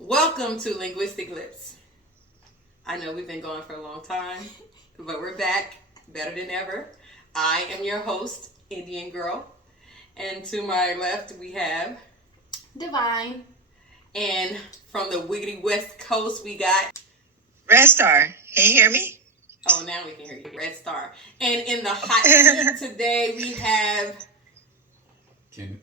Welcome to Linguistic Lips. I know we've been going for a long time, but we're back better than ever. I am your host, Indian Girl, and to my left we have Divine. And from the wiggity West Coast we got Red Star. Can you hear me? Oh, now we can hear you, Red Star. And in the hot seat today we have Ken.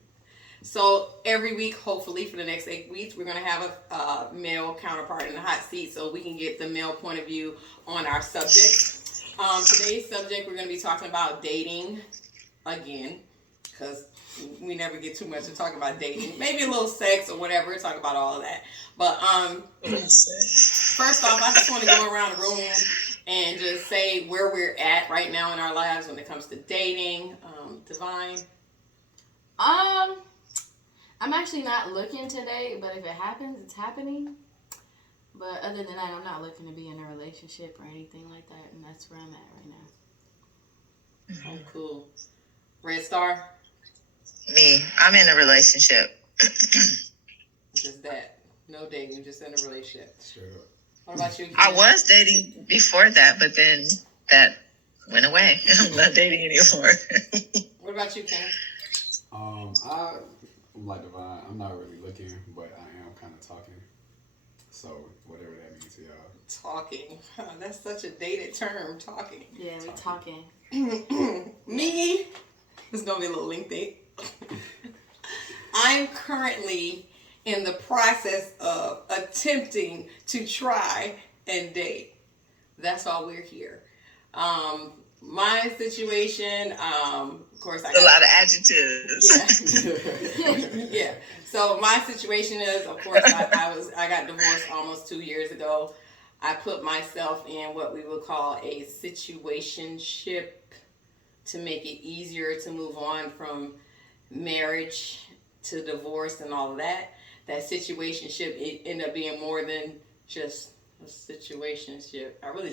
So every week, hopefully for the next 8 weeks, we're going to have a male counterpart in the hot seat so we can get the male point of view on our subject. Today's subject, we're going to be talking about dating again, because we never get too much to talk about dating. Maybe a little sex or whatever, we'll talk about all of that. But first off, I just want to go around the room and just say where we're at right now in our lives when it comes to dating. Divine? I'm actually not looking today, but if it happens, it's happening. But other than that, I'm not looking to be in a relationship or anything like that, and that's where I'm at right now. Oh, cool. Red Star? Me. I'm in a relationship. Just that. No dating, just in a relationship. Straight up. What about you, Ken? I was dating before that, but then that went away. I'm not dating anymore. What about you, Ken? I'm like Divine. I'm not really looking, but I am kind of talking. So whatever that means to y'all. Talking. That's such a dated term, talking. Yeah, we're talking. Me? It's going to be a little lengthy. I'm currently in the process of attempting to try and date. That's why we're here. My situation, of course, I got A lot of adjectives. Yeah. Yeah. So my situation is, of course, I got divorced almost 2 years ago. I put myself in what we would call a situationship to make it easier to move on from marriage to divorce and all of that. That situationship, it ended up being more than just a situationship. I really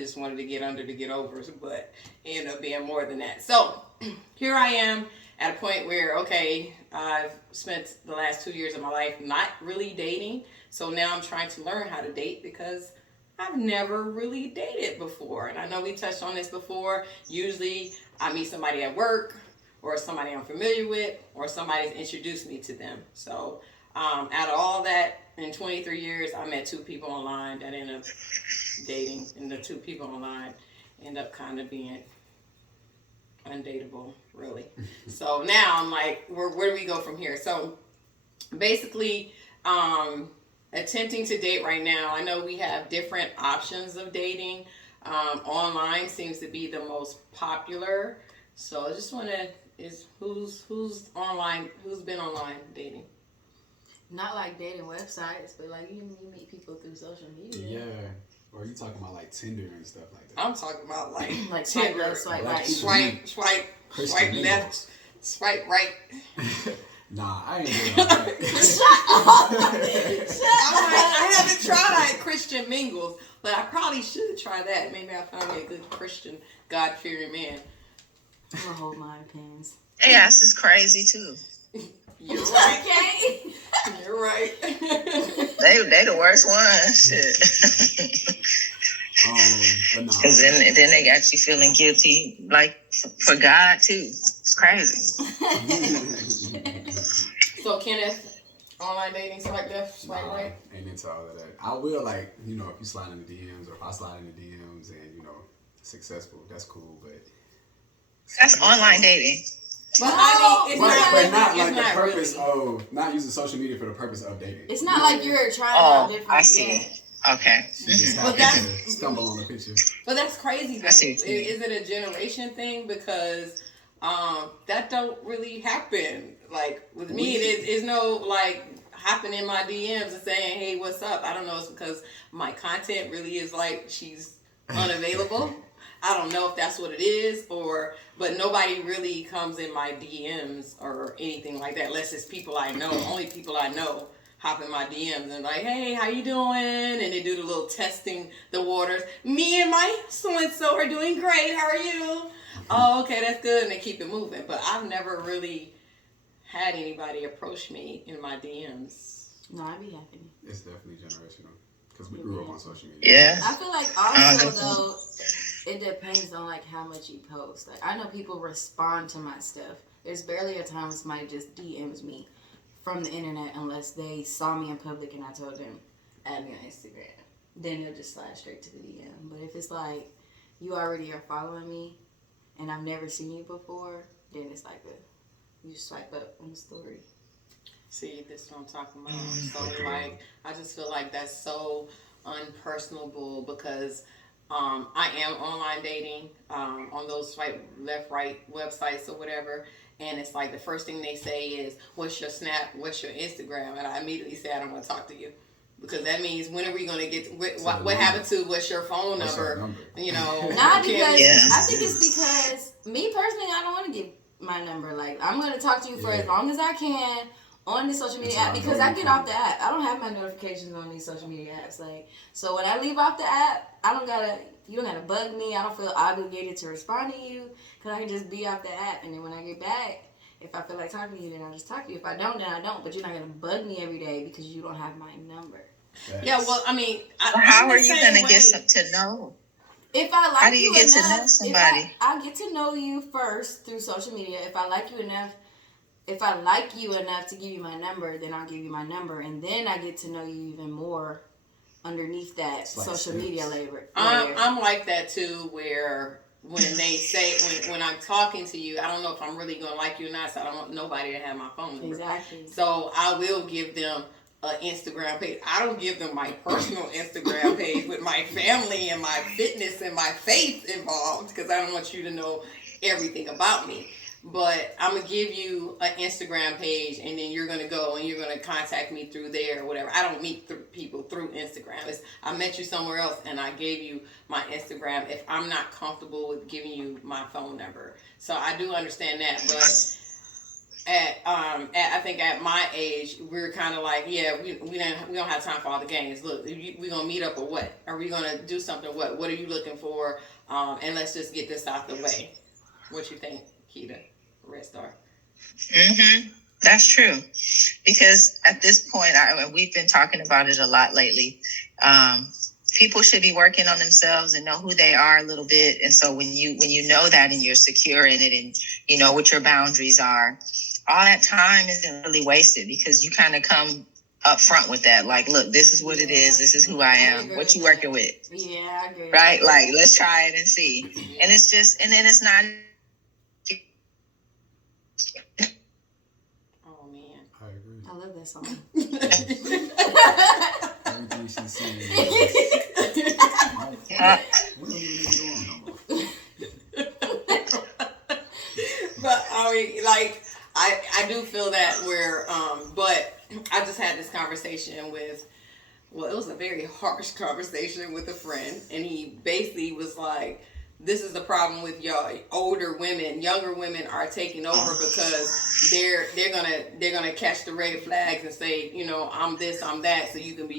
just wanted to get under to get over, but it ended up being more than that. So here I am at a point where, okay, I've spent the last 2 years of my life not really dating. So now I'm trying to learn how to date because I've never really dated before. And I know we touched on this before. Usually I meet somebody at work or somebody I'm familiar with or somebody's introduced me to them. So out of all that, in 23 years, I met 2 people online that ended up dating, and the 2 people online end up kind of being undateable, really. So now I'm like, where do we go from here? So basically, attempting to date right now. I know we have different options of dating. Online seems to be the most popular. So I just want to, who's online, who's been online dating? Not like dating websites, but like you meet people through social media. Yeah. Or you talking about like Tinder and stuff like that? I'm talking about like swipe Tinder, left, swipe right. Swipe left, swipe right. Nah, I ain't doing all that. Shut up! I haven't tried Christian mingles, but I probably should try that. Maybe I'll find me a good Christian, God-fearing man. I'm gonna hold my opinions. Hey, this is crazy too. You're right. Okay. You're right. They the worst ones. Shit. But nah. Because then they got you feeling guilty, like for God too. It's crazy. So Kenneth, online dating, swipe left, swipe right? Ain't into all of that. I will, like, if you slide in the DMs or if I slide in the DMs and, successful, that's cool, but... That's online dating. But I mean, But not like the really. purpose of, not using social media for the purpose of dating. It's not like you're trying out different. I see. Yeah. Okay. You just But happen to stumble on the picture. But that's crazy though. I see what you mean. Is it a generation thing? Because that don't really happen. Like with me, it's no like hopping in my DMs and saying, "Hey, what's up?" I don't know. It's because my content really is like she's unavailable. I don't know if that's what it is, but nobody really comes in my DMs or anything like that, unless it's people I know. Only people I know hop in my DMs and like, hey, how you doing? And they do the little testing the waters. Me and my so-and-so are doing great. How are you? Oh, okay, that's good. And they keep it moving. But I've never really had anybody approach me in my DMs. No, I'd be happy. It's definitely generational because we grew up on social media. Yeah. I feel like also though, it depends on like how much you post. Like I know people respond to my stuff. There's barely a time somebody just DMs me from the internet unless they saw me in public and I told them add me on Instagram. Then they'll just slide straight to the DM. But if it's like you already are following me and I've never seen you before, then it's like you swipe up on the story. See, this is what I'm talking about. So, like, I just feel like that's so unpersonable because I am online dating on those swipe left, right websites or whatever. And it's like the first thing they say is, what's your Snap? What's your Instagram? And I immediately say, I don't want to talk to you. Because that means when are we going to get, what happened to what's your phone number? You know. Not because, I think it's because, me personally, I don't want to give my number. Like, I'm going to talk to you for as long as I can on the social media app because I get off the app. I don't have my notifications on these social media apps. Like, so when I leave off the app, you don't gotta bug me. I don't feel obligated to respond to you because I can just be off the app. And then when I get back, if I feel like talking to you, then I'll just talk to you. If I don't, then I don't. But you're not gonna bug me every day because you don't have my number. Yeah, well, I mean, how are you gonna get to know? If I like how do you get enough, to know somebody? I get to know you first through social media. If I like you enough to give you my number, then I'll give you my number, and then I get to know you even more underneath that social media layer. I'm like that too, where when they say when I'm talking to you, I don't know if I'm really gonna like you or not, so I don't want nobody to have my phone number. Exactly. So I will give them an Instagram page. I don't give them my personal Instagram page with my family and my fitness and my faith involved because I don't want you to know everything about me. But I'm going to give you an Instagram page and then you're going to go and you're going to contact me through there or whatever. I don't meet people through Instagram. I met you somewhere else and I gave you my Instagram if I'm not comfortable with giving you my phone number. So I do understand that. But I think at my age, we're kind of like, we don't have time for all the games. Look, we're going to meet up or what? Are we going to do something? What are you looking for? And let's just get this out the way. What you think, Keita? Red Star. That's true. Because at this point, we've been talking about it a lot lately. People should be working on themselves and know who they are a little bit. And so when you know that and you're secure in it and you know what your boundaries are, all that time isn't really wasted because you kind of come up front with that. Like, look, this is what it is. This is who I am. What you working with? Yeah, I agree. Right? Like, let's try it and see. And it's just, and then it's not. Oh, man. I agree. I love that song. Everything she's saying. We don't even need to go on no more. But, I mean, like, I do feel that where, but I just had this conversation with, it was a very harsh conversation with a friend, and he basically was like, this is the problem with y'all older women. Younger women are taking over because they're gonna catch the red flags and say, you know, I'm this, I'm that, so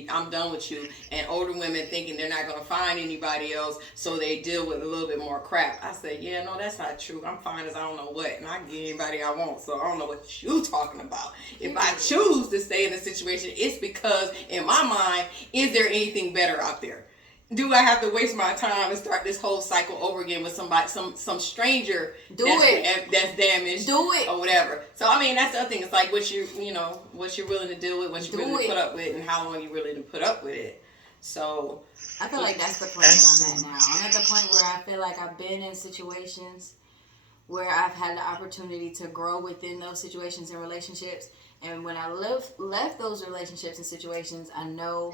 I'm done with you. And older women thinking they're not gonna find anybody else, so they deal with a little bit more crap. I said, yeah, no, that's not true. I'm fine as I don't know what, and I can get anybody I want. So I don't know what you talking about. If I choose to stay in a situation, it's because in my mind, is there anything better out there? Do I have to waste my time and start this whole cycle over again with somebody, some stranger that's damaged, or whatever? So I mean, that's the other thing. It's like what you're willing to deal with, what you're willing to put up with, and how long you're willing to put up with it. So I feel like that's the point that I'm at now. I'm at the point where I feel like I've been in situations where I've had the opportunity to grow within those situations and relationships. And when I left those relationships and situations, I know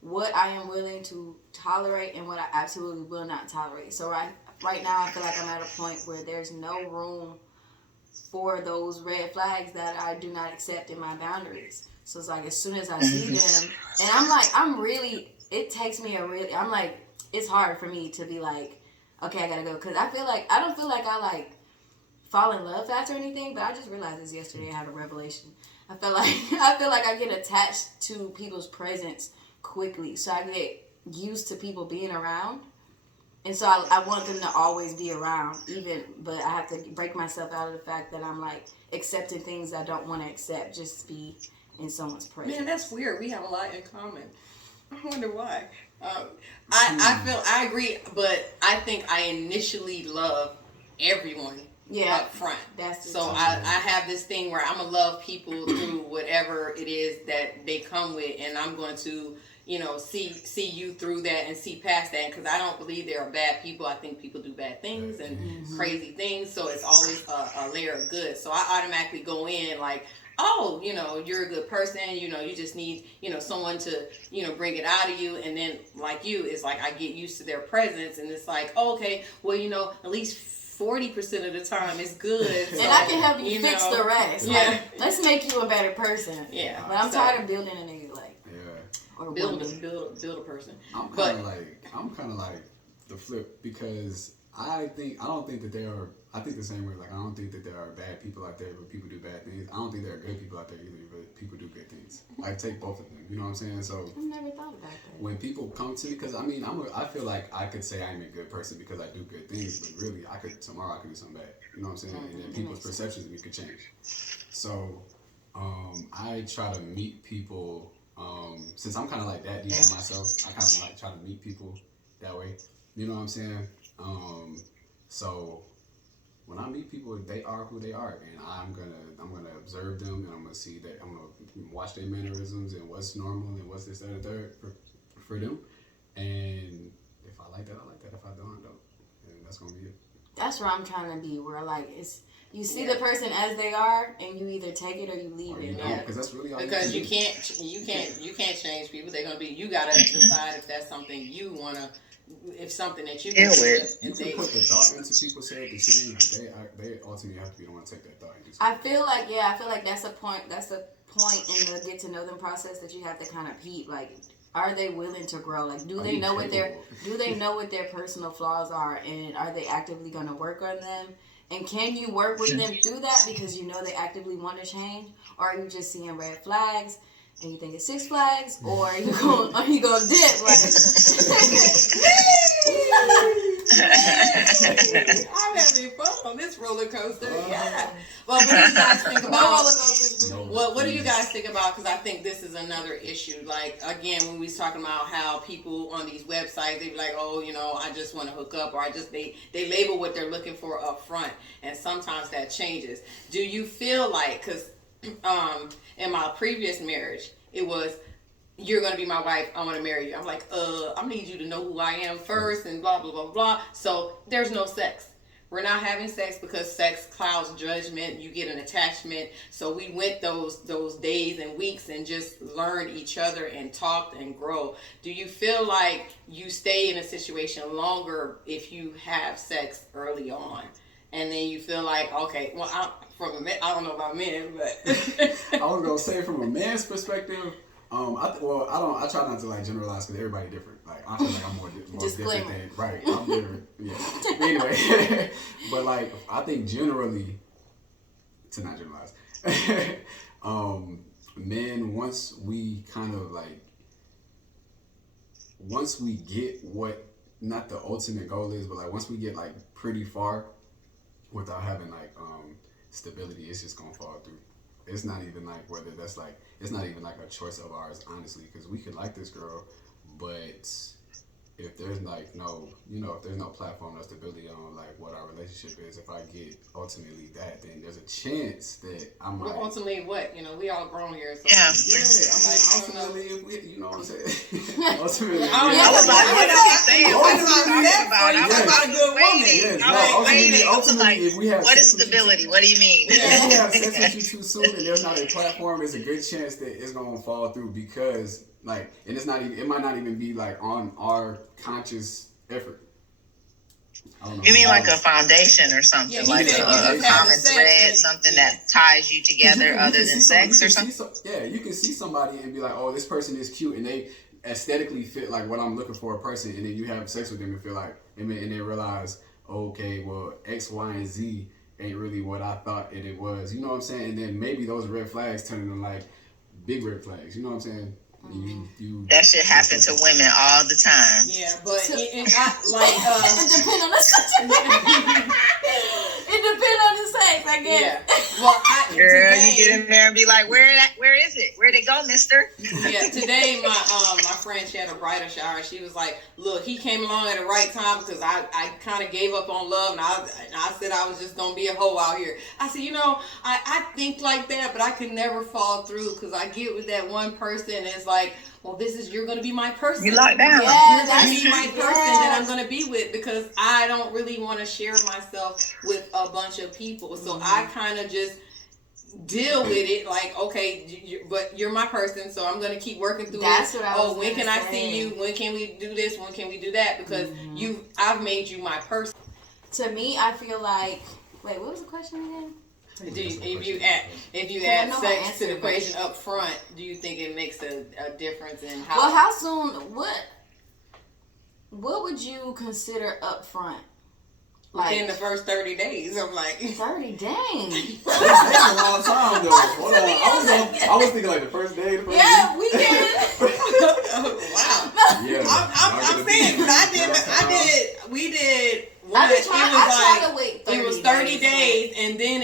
what I am willing to tolerate and what I absolutely will not tolerate. So right now, I feel like I'm at a point where there's no room for those red flags that I do not accept in my boundaries. So it's like as soon as I see them, and it takes me I'm like, it's hard for me to be like, okay, I gotta go. Because I don't feel like I fall in love fast or anything, but I just realized this yesterday. I had a revelation. I feel like I get attached to people's presence quickly, so I get used to people being around, and so I want them to always be around, but I have to break myself out of the fact that I'm like accepting things I don't want to accept just to be in someone's presence. Man, that's weird. We have a lot in common. I wonder why. I agree, but I think I initially love everyone up front. So I have this thing where I'm gonna love people through whatever it is that they come with, and I'm going to, see you through that and see past that, because I don't believe there are bad people. I think people do bad things and crazy things, so it's always a layer of good. So I automatically go in like, oh, you're a good person, you just need, someone to, bring it out of you. And then like you, it's like I get used to their presence, and it's like, oh, okay, well, at least 40% of the time it's good. So, and I can help you fix the rest. Yeah. Like, let's make you a better person. Yeah. But I'm tired of building a nigga or build a person. I'm kind of like the flip, because I don't think that there are. I think the same way. Like, I don't think that there are bad people out there, but people do bad things. I don't think there are good people out there either, but people do good things. Like, take both of them. You know what I'm saying? So I've never thought about that. When people come to me, because I feel like I could say I'm a good person because I do good things, but really tomorrow I could do something bad. You know what I'm saying? And then people's perceptions of me could change. So I try to meet people. Since I'm kind of like that deep in myself, I kind of like try to meet people that way. You know what I'm saying? So when I meet people, they are who they are, and I'm gonna observe them, and I'm gonna see that, I'm gonna watch their mannerisms and what's normal and what's this, that, and third for them. And if I like that, I like that. If I don't, I don't. And that's gonna be it. That's where I'm trying to be. Where like you see the person as they are, and you either take it or you leave it. Yeah, because that's really all. Because you can't change people. They're gonna be. You gotta decide if that's something you wanna. If something that you deal with. You can put the thought into people's head to change, but they ultimately have to be the one to take that thought. I feel like that's a point. That's a point in the get to know them process that you have to kind of peep. Like, are they willing to grow? Like, do they know what their personal flaws are, and are they actively going to work on them? And can you work with them through that because you know they actively want to change, or are you just seeing red flags? And you think it's Six Flags, or are you going dip? Like, I'm having fun on this roller coaster. Yeah. Well, what do you guys think about? What do you guys think about? Because I think this is another issue. Like, again, when we was talking about how people on these websites, they be like, oh, I just want to hook up, or they label what they're looking for up front, and sometimes that changes. Do you feel like, because in my previous marriage, it was, you're going to be my wife, I want to marry you. I'm like, I need you to know who I am first, and blah, blah, blah, blah. So there's no sex. We're not having sex because sex clouds judgment. You get an attachment. So we went those days and weeks and just learned each other and talked and grow. Do you feel like you stay in a situation longer if you have sex early on? And then you feel like, okay, well, I don't know about men, but I was gonna say from a man's perspective, I try not to like generalize because everybody different. Like, I feel like I'm more different than right. I'm different, yeah. Anyway, but like I think generally, to not generalize, men, once we get what not the ultimate goal is, but like once we get like pretty far without having like stability, it's just gonna fall through. It's not even like whether that's like, it's not even like a choice of ours, honestly, because we could like this girl, but if there's like if there's no platform, no stability on like what our relationship is, if I get ultimately that, then there's a chance that I might. Well, ultimately, what we all grown here. So yeah. Ultimately, if we, you know what I'm saying. Ultimately, I was like, what are you saying? What are you talking about? I was about a good woman. Ultimately, if we have what is stability? What do you mean? If we have sex with you too soon and there's not a platform, there's a good chance that it's gonna fall through because like, and it's not even, it might not even be like on our conscious effort. You mean like a foundation or something, like a common thread, something that ties you together other than sex or something? You can see somebody and be like, oh, this person is cute, and they aesthetically fit like what I'm looking for a person, and then you have sex with them and feel like, and then realize, okay, well, X, Y, and Z ain't really what I thought it was. You know what I'm saying? And then maybe those red flags turn into like big red flags. You know what I'm saying? That shit happens to women all the time. Yeah, but it depends on the situation. It depends on the sex, I guess. Yeah. Well, Girl, today, you get in there and be like, where is it? Where'd it go, mister? Yeah, today my friend, she had a bridal shower. She was like, look, he came along at the right time because I kind of gave up on love, and I said I was just going to be a hoe out here. I said, I think like that, but I could never fall through because I get with that one person and it's like, well, you're going to be my person. You locked down. Yeah, You're going to be my person that I'm going to be with because I don't really want to share myself with a bunch of people. So I kind of just deal with it like, okay, but you're my person, so I'm going to keep working through That's it. what I was when can gonna I see say. you? When can we do this? When can we do that? Because I've made you my person. To me, I feel like, wait, what was the question again? If you I add know my sex to answer, the but- equation up front, do you think it makes a difference in how? Well, how soon? What would you consider upfront? Within the first 30 days, I'm like 30, dang. That's a long time though. Hold on. I was thinking like the first day. Yeah, we can. wow. Yeah. I'm saying because we did. I try to wait 30 It was 30 days, days, and then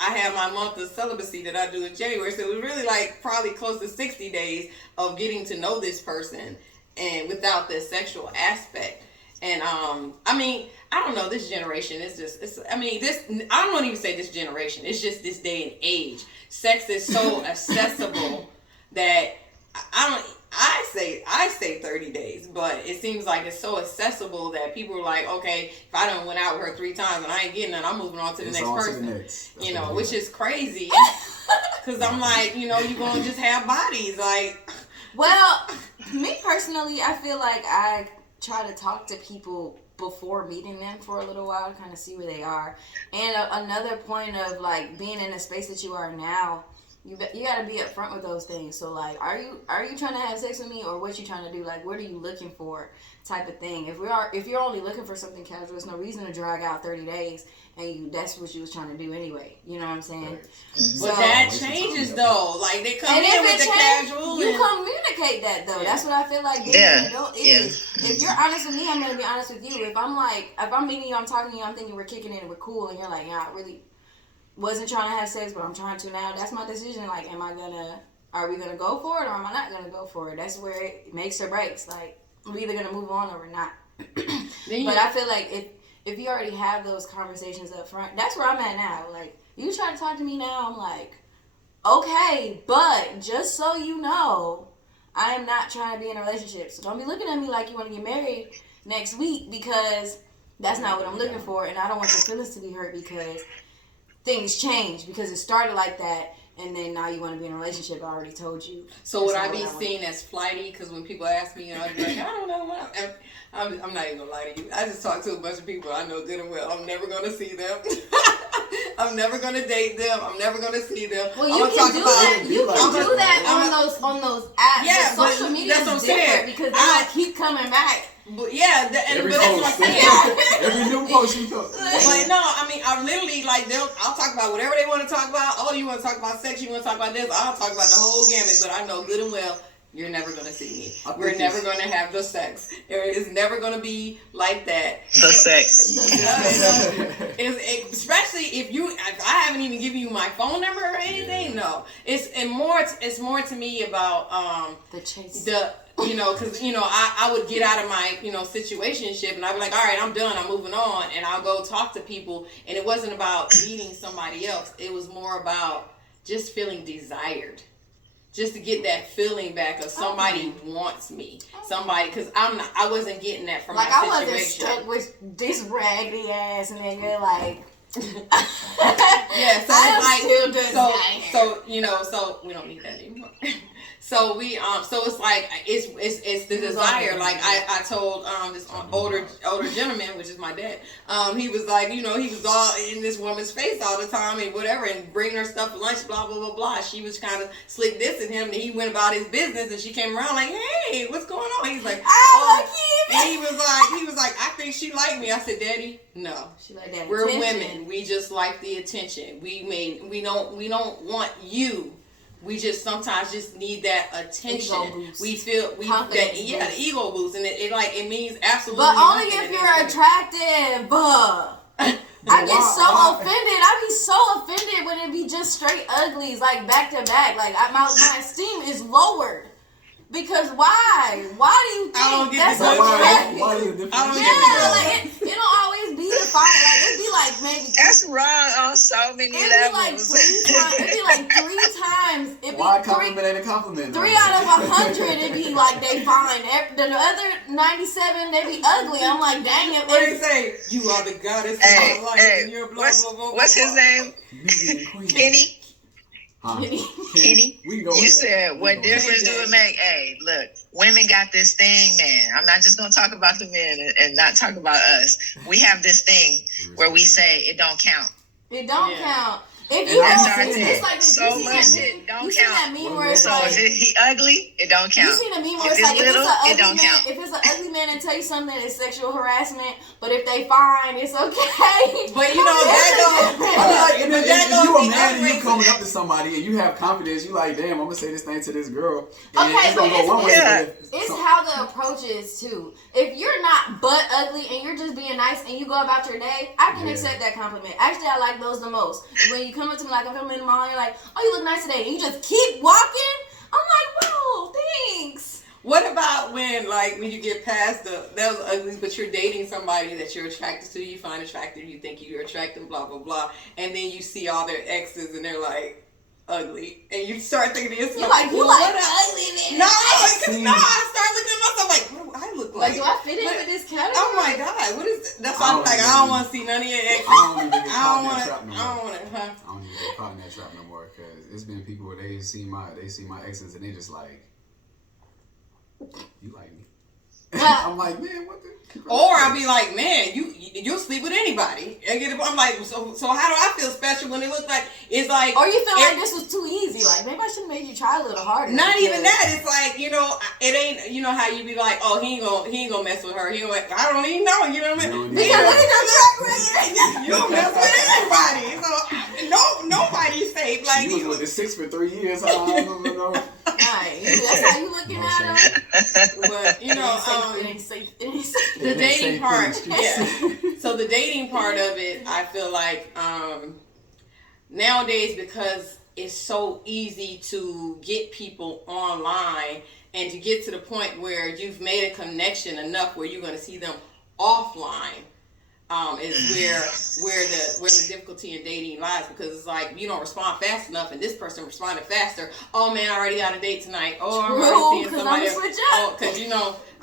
I had my month of celibacy that I do in January, so it was really like probably close to 60 days of getting to know this person and without the sexual aspect. And I mean, I don't know, this generation is I don't want to even say this generation, it's just this day and age. Sex is so accessible that I say 30 days, but it seems like it's so accessible that people are like, okay, if I done went out with her 3 times and I ain't getting none, I'm moving on to the next person. Which is crazy. Because I'm like, you're going to just have bodies. Like, well, me personally, I feel like I try to talk to people before meeting them for a little while to kind of see where they are. And another point of like being in the space that you are now, you got to be upfront with those things. So like, are you trying to have sex with me, or what you trying to do? Like, what are you looking for, type of thing. If you're only looking for something casual, there's no reason to drag out 30 days and that's what you was trying to do anyway. You know what I'm saying? Right. But that changes though. Like they come in with the casual. You communicate that though. That's what I feel like being an adult is. If you're honest with me, I'm gonna be honest with you. If I'm meeting you, I'm talking to you, I'm thinking we're kicking it and we're cool, and you're like, yeah, I really wasn't trying to have sex, but I'm trying to now. That's my decision. Like, are we gonna go for it, or am I not gonna go for it? That's where it makes or breaks. Like, we're either gonna move on or we're not. But I feel like if you already have those conversations up front, that's where I'm at now. Like, you try to talk to me now, I'm like, okay, but just so you know, I am not trying to be in a relationship. So don't be looking at me like you want to get married next week, because that's not what I'm looking for, and I don't want your feelings to be hurt because things change, because it started like that, and then now you want to be in a relationship. I already told you. So would I be seen as flighty? Because when people ask me, I'd be like, I don't know. I'm not even gonna lie to you. I just talk to a bunch of people I know good and well. I'm never gonna see them. I'm never gonna date them. I'm never gonna see them. Well, you can do that. You can do that on those apps. Yeah, but social media is different because they keep coming back. But yeah, but that's what I'm saying. Every new post you talk. But no, I mean, I literally I'll talk about whatever they want to talk about. Oh, you want to talk about sex? You want to talk about this? I'll talk about the whole gamut. But I know good and well, you're never gonna see me. We're never gonna have the sex. It is never gonna be like that. The sex. Especially if I haven't even given you my phone number or anything. No, it's more to me about the chase. Because I would get out of my situationship, and I'd be like, all right, I'm done, I'm moving on, and I'll go talk to people. And it wasn't about meeting somebody else. It was more about just feeling desired. Just to get that feeling back of somebody wants me, somebody, because I wasn't getting that from my situation. Like, I wasn't stuck with this raggedy ass, and then you're like, yeah. So it's like, so we don't need that anymore. So so it's like it's the desire. Like I told this older gentleman, which is my dad. He was like, he was all in this woman's face all the time and whatever, and bringing her stuff for lunch, blah blah blah blah. She was kind of slick dissing him, and he went about his business, and she came around like, hey, what's going on? He's like, and he was like, I think she liked me. I said, Daddy, no, she like that. We're attention. women. We just like the attention. We don't want you. We just sometimes just need that attention. We feel the ego boost, and it means absolutely. But only if you're attractive. I get so offended. I be so offended when it be just straight uglies, like back to back. Like my esteem is lowered. Because why? Why do you think that's okay? Why do you like it don't always be the fight. Like it be like maybe that's wrong on so many levels. It'd be like 3 times. It'd be why compliment ain't a compliment? 3 out of 100, it'd be like they fine. The other 97, they be ugly. I'm like, dang it. What do you say? You are the goddess of my life, and you're blah blah blah. What's his name? Kenny. Kenny, you said what difference do it make? Hey, look, women got this thing, man. I'm not just gonna talk about the men and not talk about us. We have this thing where we say it don't count. It don't count. If you it's like so much shit don't count. That meme where it's so like, if he ugly, it don't count. You seen a meme where it's like if it's an ugly man and tell you something, it's sexual harassment. But if they fine, it's okay. But you know that goes. If you a man and you coming up to somebody and you have confidence, you like, damn, I'm gonna say this thing to this girl. And okay, it's gonna go one way. It's how the approach is too. If you're not butt ugly and you're just being nice and you go about your day, I can accept that compliment. Actually, I like those the most. When you come up to me like I'm in the mall, you're like, oh, you look nice today, and you just keep walking. I'm like, whoa, thanks. What about when you get past those uglies, but you're dating somebody that you're attracted to, you find attractive, you think you're attractive, blah blah blah, and then you see all their exes and they're like ugly, and you start thinking to yourself, you like ugly man. No, I start looking at myself like, what do I look like? Like, do I fit in with this category? Oh my god, what is this? That's why I'm like, I don't want to see none of your exes. I don't even get caught in that trap no more. I don't want to, I don't even get caught in that trap no more because it's been people where they see my exes and they just like, you like me. I'm like, man, what the? Or I'll be like, man, you'll sleep with anybody. I'm like, so how do I feel special when it looks like it's like? Or you feel like this was too easy. Like maybe I should have made you try a little harder. Not even that. It's like it ain't. You know how you be like, oh, he ain't gonna mess with her. I don't even know. You know what I mean? Because look at your track record. You don't mess with anybody. So nobody's safe. Like you was with the 6 for 3 years. I don't know. That's how you looking at him. But it ain't safe. The dating part, yeah. So the dating part of it, I feel like nowadays, because it's so easy to get people online and to get to the point where you've made a connection enough where you're going to see them offline. Is where the difficulty in dating lies, because it's like you don't respond fast enough and this person responded faster. Oh man, I already got a date tonight. Oh, I'm already seeing somebody else. Oh, because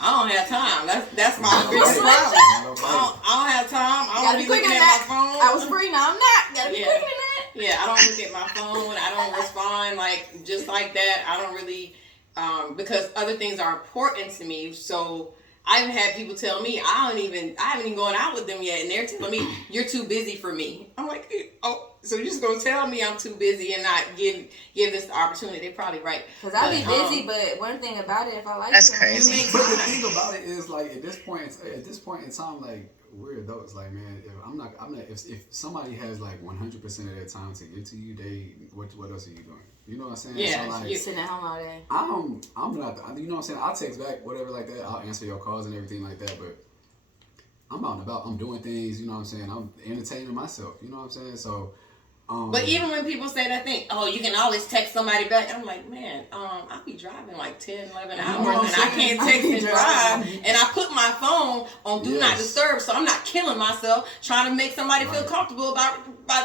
I don't have time. That's my biggest problem. I don't have time. I don't be looking at my phone. I was free, now I'm not. Gotta be quicker than that. Yeah, I don't look at my phone. I don't respond like just like that. I don't really because other things are important to me. So I've had people tell me I haven't even gone out with them yet, and they're telling me you're too busy for me. I'm like, oh, so you're just gonna tell me I'm too busy and not give this the opportunity? They're probably right. Because I be busy, but one thing about it, if I like that's you, crazy. But the thing about it is like at this point in time, like we're adults. Like man, if somebody has like 100% of their time to give to you, what else are you doing? You know what I'm saying? Yeah, so like, you're sitting at home all day. I'm not. You know what I'm saying? I'll text back, whatever like that. I'll answer your calls and everything like that. But I'm out and about. I'm doing things. You know what I'm saying? I'm entertaining myself. You know what I'm saying? So. But even when people say that thing, oh, you can always text somebody back. I'm like, man, I'll be driving like 10, 11 hours, and I can't text and drive. And I put my phone on Do Not Disturb, so I'm not killing myself trying to make somebody feel comfortable about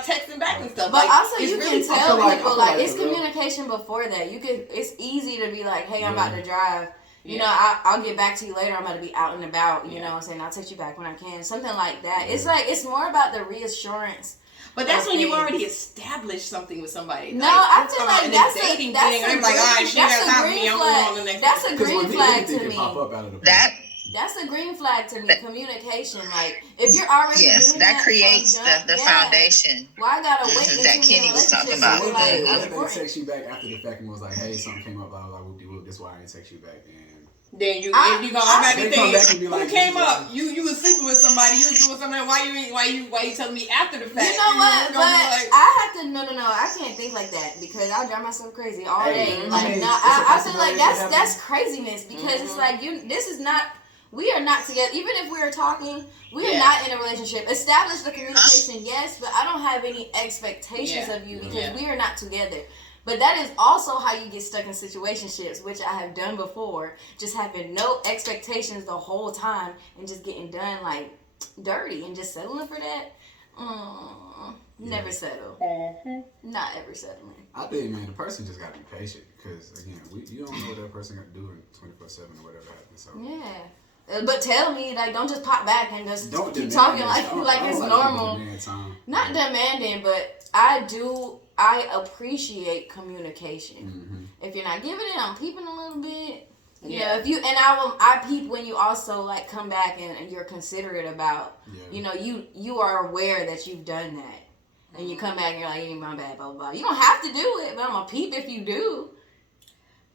texting back and stuff. But like, also, you can tell people like it's real communication before that. It's easy to be like, hey, I'm about to drive. You know, I'll get back to you later. I'm about to be out and about. You know what I'm saying? I'll text you back when I can. Something like that. It's like it's more about the reassurance. But that's when you already established something with somebody. No, I feel like that's a dating thing. I'm like, all right, she got time for me. I'm going on the next. That's a green flag to me. That's a green flag to me. Communication, like if you're already doing that creates the foundation. Why I gotta wait that Kenny was talking about? What if they text you back after the fact and was like, hey, something came up, blah blah blah, whoop, that's why I didn't text you back. Then you gonna automatically think like, who came up? You was sleeping with somebody. You was doing something. Why you telling me after the fact? You know what? But I have to no. I can't think like that because I'll drive myself crazy all day. Like I feel like that's craziness because it's like this is not we are not together. Even if we're talking, we are Yeah. not in a relationship. Establish the communication, yes, but I don't have any expectations of you because we are not together. But that is also how you get stuck in situationships, which I have done before. Just having no expectations the whole time and just getting done like dirty and just settling for that. Never settle. Not ever settling. I think, man, the person just gotta be patient because again, you don't know what that person got to do in 24/7 or whatever happens. So Yeah. But tell me, like, don't just pop back and just don't keep demand talking it. like I it's don't normal. demand time. Not demanding, but I appreciate communication. If you're not giving it, I'm peeping a little bit. You know, if you and I peep when you also like come back and you're considerate about. You know, you are aware that you've done that, and you come back and you're like, "Ain't my bad, blah blah blah." You don't have to do it, but I'm gonna peep if you do.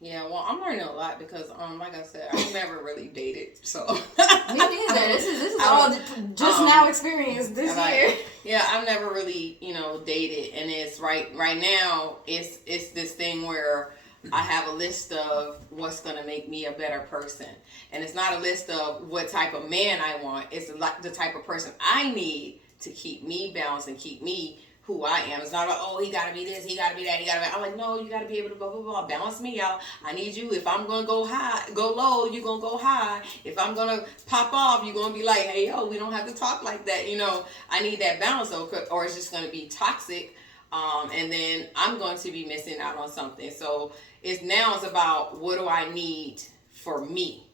Yeah, well, I'm learning a lot because, like I said, I've never really dated, so. Me neither. This is all just now experienced this year. Yeah, I've never really, dated, and it's right now. It's this thing where I have a list of what's gonna make me a better person, and it's not a list of what type of man I want. It's the type of person I need to keep me balanced and keep me who I am. It's not about, oh, he gotta be this, he gotta be that, he gotta be. I'm like, no, you gotta be able to blah blah blah, balance me out. I need you. If I'm gonna go low, you're gonna go high. If I'm gonna pop off, you're gonna be like, hey, yo, we don't have to talk like that. I need that balance, or it's just gonna be toxic, and then I'm going to be missing out on something. So it's about what do I need for me,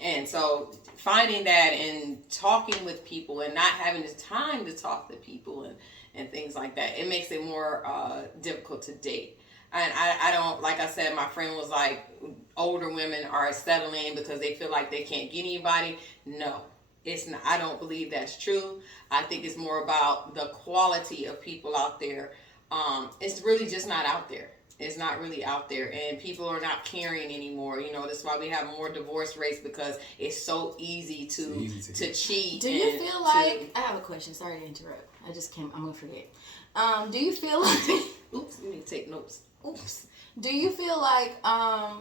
and so finding that and talking with people and not having the time to talk to people and things like that, it makes it more difficult to date. And I don't, like I said, my friend was like, older women are settling because they feel like they can't get anybody. No, it's not. I don't believe that's true. I think it's more about the quality of people out there. It's really just not out there. It's not really out there, and people are not caring anymore. That's why we have more divorce rates, because it's so easy to cheat. Do you feel like I have a question? Sorry to interrupt. I'm gonna forget. Do you feel like? Oops, you need to take notes. Oops. Do you feel like I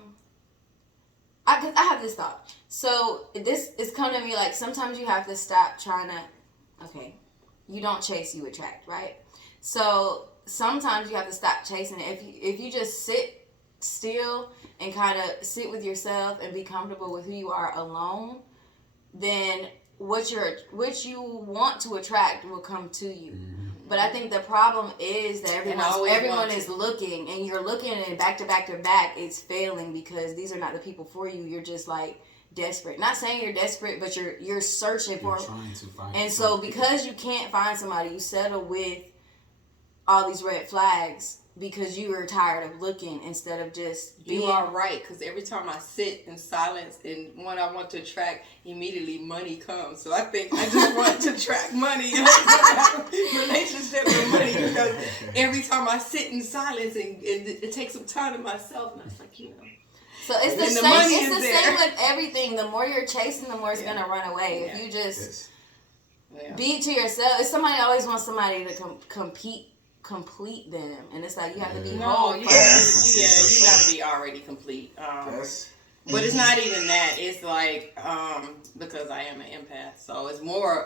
have this thought. So this is coming to me like sometimes you have to stop trying to. Okay, you don't chase, you attract, right? So sometimes you have to stop chasing it. If you just sit still and kind of sit with yourself and be comfortable with who you are alone, then what you want to attract will come to you. But I think the problem is that everyone is looking, and you're looking, and back to back to back, it's failing because these are not the people for you. You're just like desperate. Not saying you're desperate, but you're searching for. Trying to find. And so because you can't find somebody, you settle with all these red flags because you are tired of looking instead of just being. You are right, because every time I sit in silence and what I want to attract, immediately money comes. So I think I just want to attract money. And have a relationship with money, because every time I sit in silence and it takes some time to myself, and I was like, So it's the same. It's the same with everything. The more you're chasing, the more it's gonna run away. If you just be to yourself, if somebody always wants somebody to complete them, and it's like you have to be whole. You gotta be already complete. But it's not even that. It's like because I am an empath, so it's more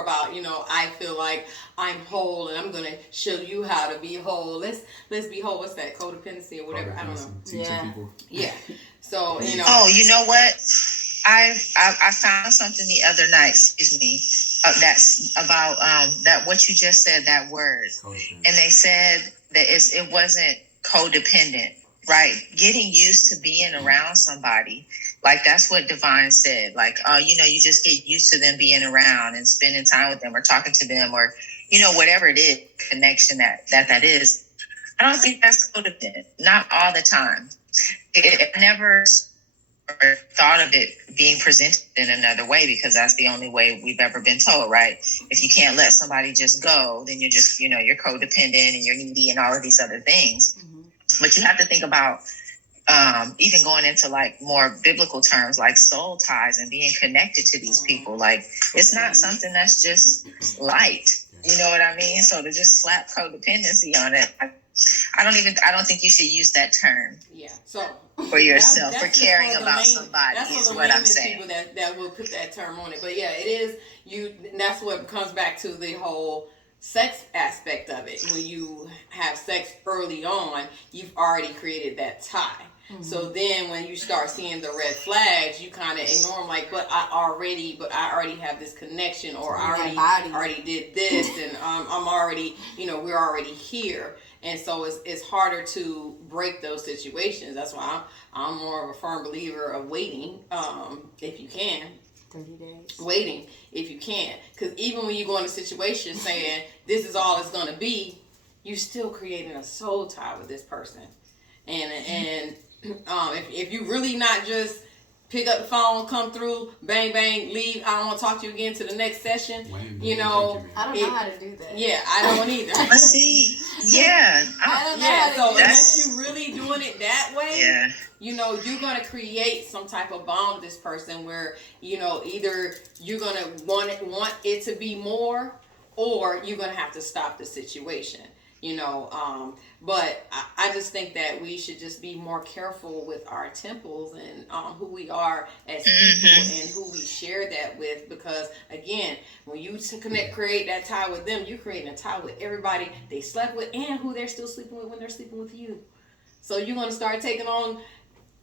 about I feel like I'm whole, and I'm gonna show you how to be whole. Let's be whole. What's that? Codependency or whatever? I don't know. Teaching people. Yeah. So Oh, you know what? I found something the other night. Excuse me. That's about that what you just said, that word, and they said that it wasn't codependent, right? Getting used to being around somebody, like that's what Divine said. Like, you just get used to them being around and spending time with them or talking to them or whatever it is, connection that is. I don't think that's codependent. Not all the time. It never. Or thought of it being presented in another way, because that's the only way we've ever been told, right? If you can't let somebody just go, then you're just, you're codependent and you're needy and all of these other things. Mm-hmm. But you have to think about even going into like more biblical terms, like soul ties and being connected to these people. Like it's not something that's just light. You know what I mean? So to just slap codependency on it, I don't think you should use that term. Yeah. So for yourself, That's for just caring for the about main- somebody that's for is the what I'm layman's saying. people that will put that term on it. But yeah, it is you. That's what comes back to the whole sex aspect of it. When you have sex early on, you've already created that tie. So then when you start seeing the red flags, you kind of ignore them like, but I already have this connection, or I already did this, and I'm already, we're already here. And so it's harder to break those situations. That's why I'm more of a firm believer of waiting, if you can. 30 days. Waiting if you can. Because even when you go in a situation saying, this is all it's going to be, you're still creating a soul tie with this person. And if you really not just pick up the phone, come through, bang, bang, leave, I don't want to talk to you again to the next session, I don't know how to do that. Yeah, I don't either. See, yeah. I don't know how to So do that. unless you really doing it that way, Yeah. you're going to create some type of bond with this person where, either you're going to want it to be more, or you're going to have to stop the situation. But I just think that we should just be more careful with our temples and who we are as people and who we share that with, because again, when you create that tie with them, you're creating a tie with everybody they slept with and who they're still sleeping with when they're sleeping with you. So you're going to start taking on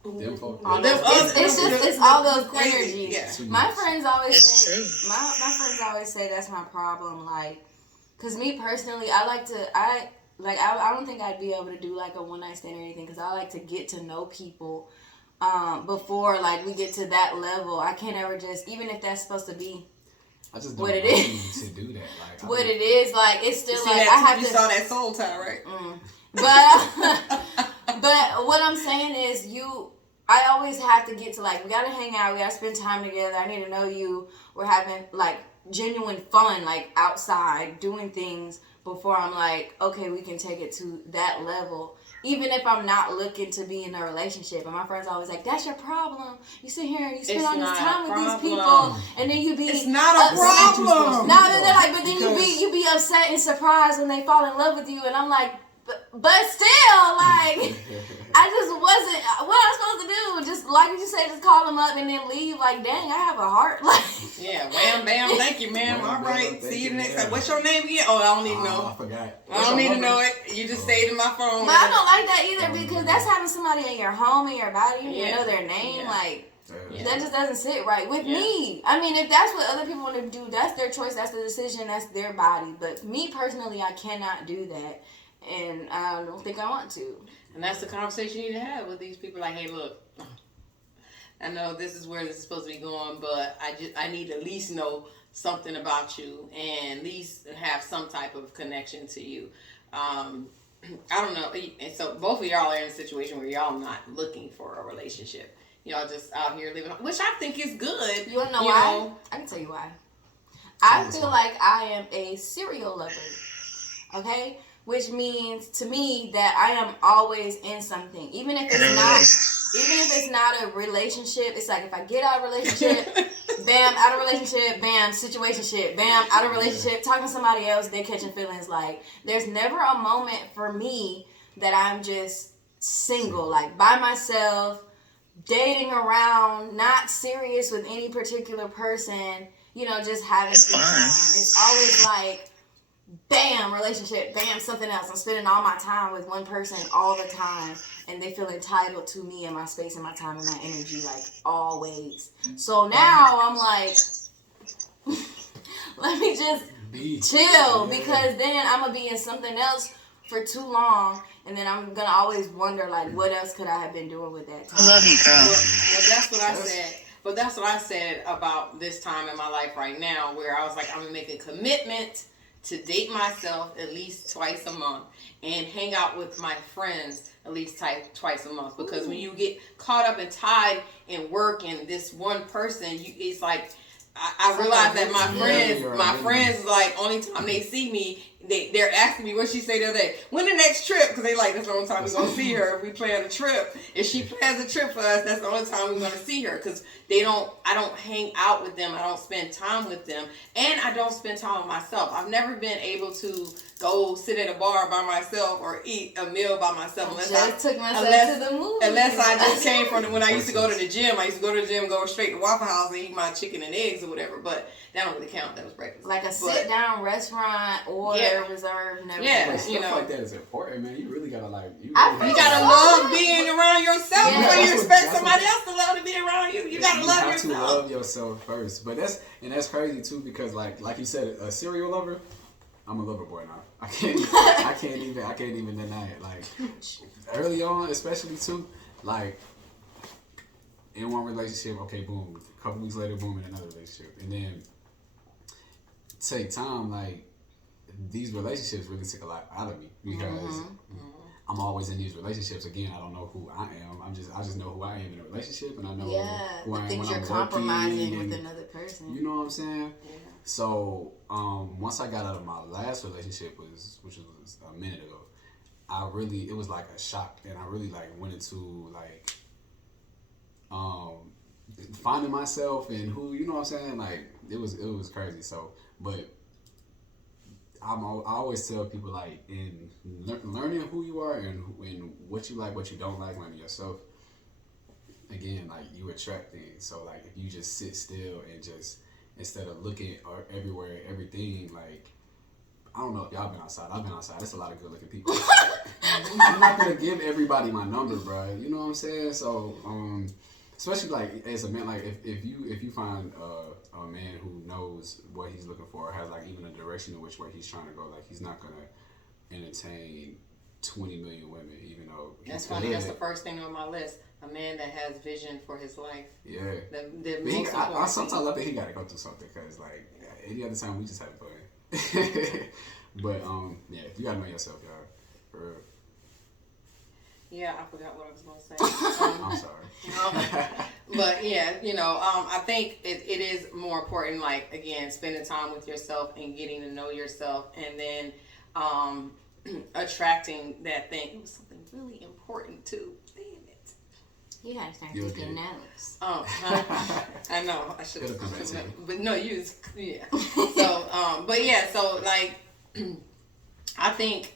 it's all those energies. Yeah. My friends always It's say true. my friends always say that's my problem. Like, cause me personally, I don't think I'd be able to do like a one night stand or anything, because I like to get to know people before like we get to that level. I can't ever just, even if that's supposed to be I just don't what it want is. you to do that. Like, what it is, like it's still like I have you to. saw that soul tie, right? But what I'm saying is I always have to get to like, we gotta hang out, we gotta spend time together, I need to know you, we're having like genuine fun, like outside doing things before I'm like, okay, we can take it to that level. Even if I'm not looking to be in a relationship. And my friends always like, that's your problem. You sit here and you spend all this time with these people, and then you be It's not a problem. No, they're like, but then you be upset and surprised when they fall in love with you, and I'm like, but still, like, I just wasn't. What am I supposed to do? Just like you say, just call them up and then leave. Like, dang, I have a heart. Like, yeah, wham, bam, thank you, ma'am. All right, see you the next time. What's your name again? Oh, I don't need to know. I forgot. I don't need to know it. You just stayed in my phone. But I don't like that either, because that's having somebody in your home, in your body. You need to know their name. Yeah. Like, Yeah. that just doesn't sit right with me. I mean, if that's what other people want to do, that's their choice. That's the decision. That's their body. But me personally, I cannot do that. And I don't think I want to. And that's the conversation you need to have with these people. Like, hey, look, I know this is where this is supposed to be going, but I need to at least know something about you and at least have some type of connection to you. I don't know. And so both of y'all are in a situation where y'all not looking for a relationship. Y'all just out here living, which I think is good. You want to know why? I can tell you why. I feel like I am a serial lover. Okay? Which means to me that I am always in something. Even if it's not a relationship, it's like if I get out of a relationship, bam, out of relationship, bam, situationship, bam, out of relationship, talking to somebody else, they're catching feelings. Like, there's never a moment for me that I'm just single, like by myself, dating around, not serious with any particular person, just having fun. It's always like, bam, relationship, bam, something else. I'm spending all my time with one person all the time, and they feel entitled to me and my space and my time and my energy, like, always. So now I'm like, let me just chill, because then I'm going to be in something else for too long, and then I'm going to always wonder, like, what else could I have been doing with that time? I love you, girl. Well, that's what I said. But that's what I said about this time in my life right now, where I was like, I'm going to make a commitment to date myself at least twice a month and hang out with my friends at least twice a month. Because when you get caught up and tied in work and this one person, it's like I realize that my friends like only time they see me they're asking me what she say the other day. When the next trip? Because they like, that's the only time we're gonna see her if we plan a trip. If she plans a trip for us, that's the only time we're gonna see her. Because I don't hang out with them. I don't spend time with them, and I don't spend time with myself. I've never been able to go sit at a bar by myself or eat a meal by myself Unless I just came from when I used to go to the gym. I used to go to the gym, go straight to Waffle House and eat my chicken and eggs or whatever. But that don't really count. That was breakfast. Like a sit down restaurant or reserved. Never. Yeah, stuff like that is important, man. You really gotta you gotta love being around yourself before you expect somebody else to love to be around you. You gotta love yourself. You have to love yourself first. But that's crazy too, because like you said, a serial lover. I'm a lover boy now. I can't even deny it. Like early on, especially too, like in one relationship, okay, boom. A couple weeks later, boom, in another relationship, and then take time. Like these relationships really took a lot out of me because I'm always in these relationships. Again, I don't know who I am. I just know who I am in a relationship, and I know who I am when I'm compromising with another person. You know what I'm saying? Yeah. So once I got out of my last relationship, which was a minute ago, it was like a shock, and I really like went into like finding myself and who, you know what I'm saying? Like it was crazy. So, but I always tell people like in learning who you are and what you like, what you don't like, learning yourself. Again, like you attract things. So like if you just sit still and just instead of looking everywhere, everything, like, I don't know if y'all been outside. I've been outside. There's a lot of good looking people. I'm not going to give everybody my number, bro. You know what I'm saying? So, especially like as a man, like if you find a man who knows what he's looking for, or has like even a direction in which way he's trying to go, like he's not going to entertain 20 million women, even though that's funny. That's the first thing on my list. A man that has vision for his life. Yeah. I sometimes I think he got to go through something because, like, any other time we just have fun. But, yeah, you got to know yourself, y'all. For real. Yeah, I forgot what I was going to say. I'm sorry. But, yeah, I think it is more important, like, again, spending time with yourself and getting to know yourself and then attracting that thing. It was something really important, too. You gotta start taking notes. Oh, I know. I should have. But no, yeah. So, but yeah, so like, I think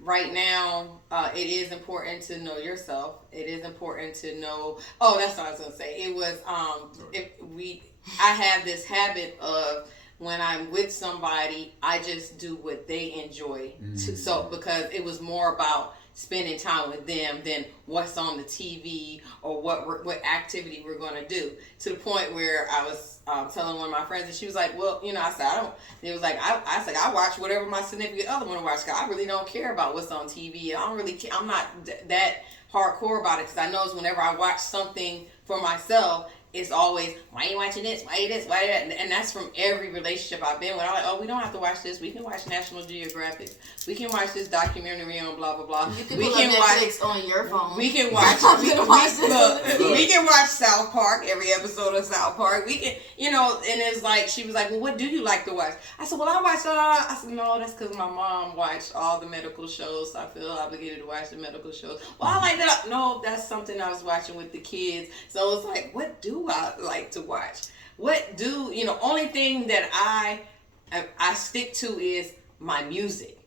right now, it is important to know yourself. It is important to know. Oh, that's what I was gonna say. It was I have this habit of when I'm with somebody, I just do what they enjoy. So because it was more about spending time with them than what's on the TV or what activity we're going to do. To the point where I was telling one of my friends, and she was like, well, I said, I don't. It was like, I said, I watch whatever my significant other want to watch. Cause I really don't care about what's on TV. I don't really I'm not that hardcore about it because I know whenever I watch something for myself, it's always, why are you watching this? Why are you this? Why are you that? And that's from every relationship I've been with. I'm like, oh, we don't have to watch this. We can watch National Geographic. We can watch this documentary on blah, blah, blah. You can pull up Netflix on your phone. We can watch, we can watch South Park, every episode of South Park. We can, and it's like, she was like, well, what do you like to watch? I said, well, I watch, I said, no, that's because my mom watched all the medical shows. So I feel obligated to watch the medical shows. Well, I like that. No, that's something I was watching with the kids. So it's like, what do I like to watch? What do only thing that I stick to is my music.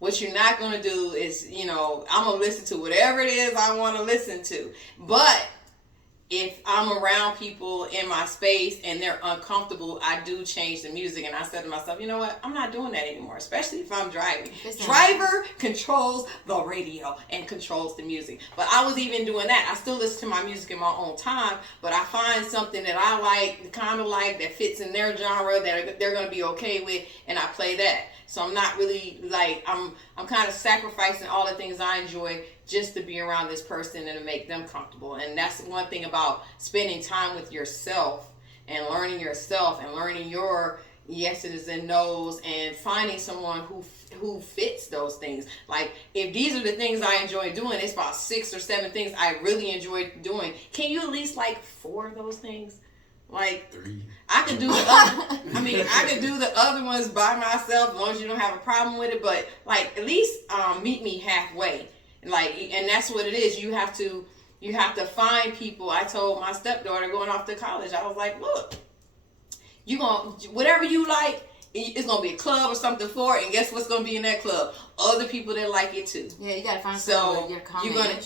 What you're not gonna do is I'm gonna listen to whatever it is I want to listen to. But if I'm around people in my space and they're uncomfortable, I do change the music. And I said to myself, you know what? I'm not doing that anymore, especially if I'm driving. Driver controls the radio and controls the music. But I was even doing that. I still listen to my music in my own time, but I find something that I like, kind of like, that fits in their genre, that they're going to be okay with, and I play that. So I'm not really like, I'm kind of sacrificing all the things I enjoy just to be around this person and to make them comfortable. And that's one thing about spending time with yourself and learning yourself and learning your yeses and nos and finding someone who fits those things. Like, if these are the things I enjoy doing, it's about 6 or 7 things I really enjoy doing. Can you at least like 4 of those things? Like 3. I could do the other, I could do the other ones by myself as long as you don't have a problem with it. But like at least meet me halfway. Like, and that's what it is. You have to find people. I told my stepdaughter going off to college, I was like, look, you gonna whatever you like. It's gonna be a club or something for it, and guess what's gonna be in that club? Other people that like it too. Yeah, you gotta find so your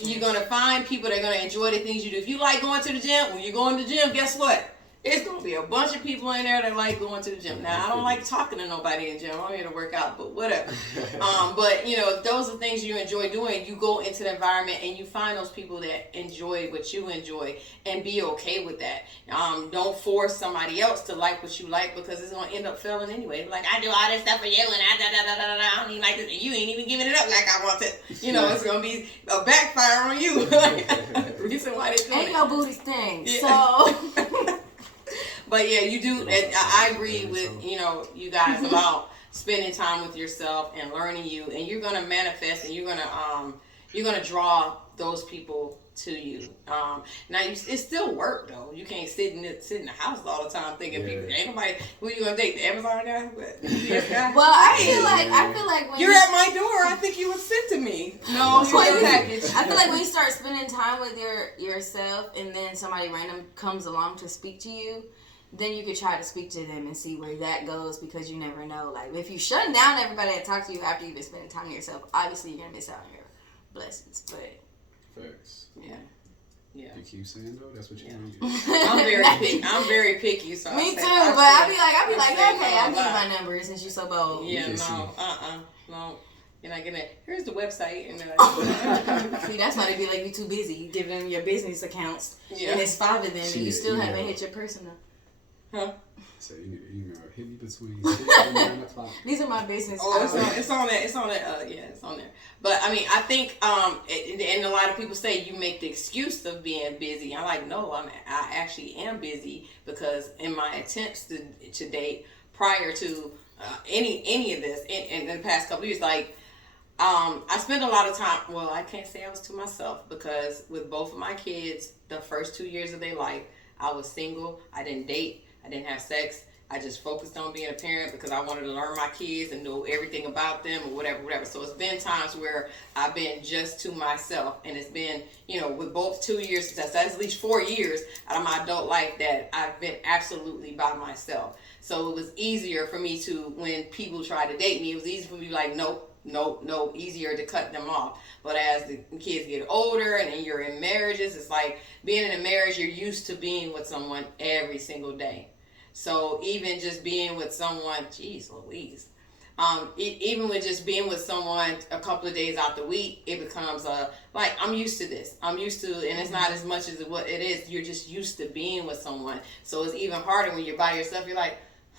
you're gonna find people that are gonna enjoy the things you do. If you like going to the gym, when you're going to the gym, guess what? It's gonna be a bunch of people in there that like going to the gym. Now I don't like talking to nobody in the gym. I'm here to work out, but whatever. But you know, if those are things you enjoy doing, you go into the environment and you find those people that enjoy what you enjoy and be okay with that. Don't force somebody else to like what you like because it's gonna end up failing anyway. Like I do all this stuff for you and I don't even like this and you ain't even giving it up like I want it. You know, it's gonna be a backfire on you. Like, reason why they doing ain't it. no booty thing. Yeah. So But yeah, you do, and I agree with, you know, you guys about spending time with yourself and learning you, and you're gonna manifest, and you're gonna draw those people to you. Now it's still work though. You can't sit in the house all the time thinking people ain't nobody. Who you gonna date? The Amazon guy? UPS guy? well, I feel like when You're at my door. I think you would send to me. No, Well, here's your package. I feel like when you start spending time with yourself and then somebody random comes along to speak to you, then you could try to speak to them and see where that goes because you never know. Like, if you shut down everybody that talks to you after you've been spending time with yourself, obviously you're going to miss out on your blessings. But Facts. Yeah. You keep saying though, that's what you want to do. I'm very picky. So me too, but I I'll be like, okay, I'll give you no. my number since you're so bold. Yeah, no. You're not gonna. Here's the website, and See, that's why they be like, you too busy. You give them your business accounts, and it's 5 of them, and you still haven't hit your personal. Huh? So you need an email. Hit me between 6 and 9 o'clock. These are my business. Oh, it's on there. It's on there. Yeah, it's on there. But I mean, I think, and a lot of people say you make the excuse of being busy. I'm like, no, I actually am busy because in my attempts to date prior to any of this in the past couple of years, like. I spent a lot of time, well, I can't say I was to myself because with both of my kids, the first 2 years of their life, I was single. I didn't date. I didn't have sex. I just focused on being a parent because I wanted to learn my kids and know everything about them or whatever. So it's been times where I've been just to myself, and it's been, you know, with both 2 years, that's at least 4 years out of my adult life that I've been absolutely by myself. So it was easier for me to, when people try to date me, it was easy for me to be like, nope, easier to cut them off. But as the kids get older and then you're in marriages, it's like being in a marriage, you're used to being with someone every single day. So even just being with someone, geez Louise, even with just being with someone a couple of days out the week, it becomes like, I'm used to this. I'm used to, and it's not as much as what it is. You're just used to being with someone. So it's even harder when you're by yourself. You're like,